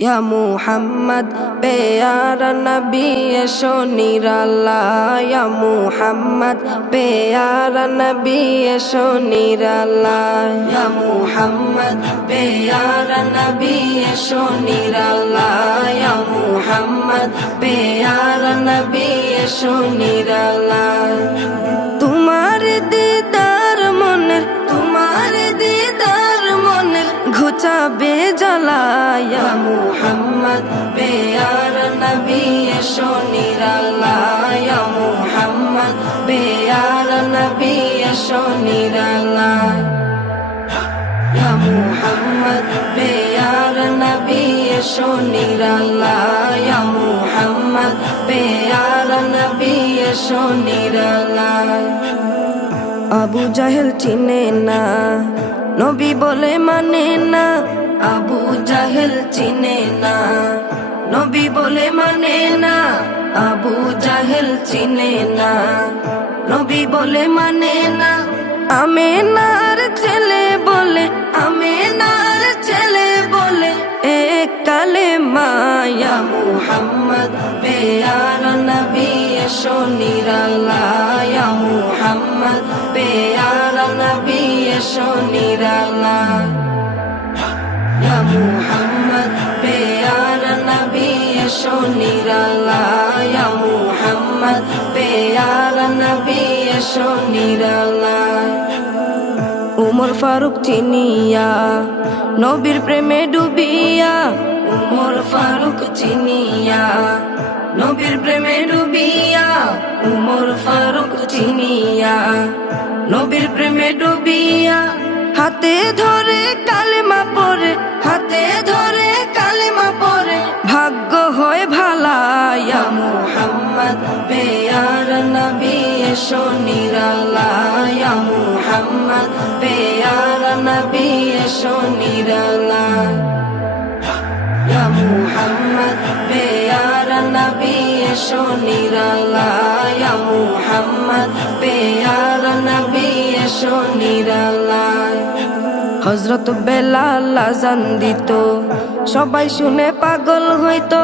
या मुहम्मद प्यारा नबी एशो निराला या मुहम्मद प्यारा नबी एशो निराला या मुहम्मद प्यारा नबी एशो निराला या मुहम्मद प्यारा नबी एशो निराला तुम्हारे दीदार मনের ঘুচাবে জ্বালা ইয়া মুহাম্মদ প্যারা নবী এসো নিরালা ইয়া মুহাম্মদ প্যারা নবী এসো নিরালা ইয়া মুহাম্মদ প্যারা নবী এসো নিরালা ইয়া মুহাম্মদ প্যারা নবী এসো নিরালা আবু জাহেল চিনে না নবী বলে মানে না আবু জাহেল চিনে না নবী বলে মানে না আবু জাহেল চিনে না নবী বলে মানে না আমেনার ছেলে বলে এক কালেমা ইয়া মুহাম্মদ প্যারা নবী এসো নিরালা ইয়া মুহাম্মদ প্যারা নবী এসো নিরালা ইয়া মুহাম্মদ প্যারা নবী এসো নিরালা ইয়া মুহাম্মদ প্যারা নবী এসো নিরালা উমর ফারুক চিনিয়া নবীর প্রেমে ডুবিয়া উমর ফারুক চিনিয়া নবীর প্রেমে ডুবিয়া উমর ফারুক চিনিয়া নবীর প্রেমে ডুবিয়া হাতে ধরে কালেমা পড়ে ভাগ্য হয় ভালা ইয়া মুহাম্মদ প্যারা নবী এসো নিরালা ইয়া মুহাম্মদ প্যারা নবী এসো নিরালা ইয়া মুহাম্মদ প্যারা নবী এসো নিরালা ইয়া মুহাম্মদ প্যারা নবী এসো নিরালা হযরত বেলাল আযান দিত সবাই শুনে পাগল হইতো।